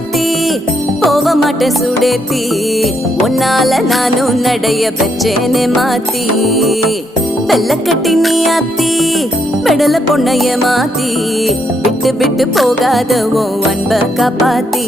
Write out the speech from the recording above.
மாத்தி போக மாட்டேன் சுடேத்தி உன்னால நானும் நடைய பெற்றேனே மாத்தி வெள்ள கட்டி நீ ஆத்தி பெடல பொண்ணைய மாத்தி விட்டு விட்டு போகாத உன் அன்ப காப்பாத்தி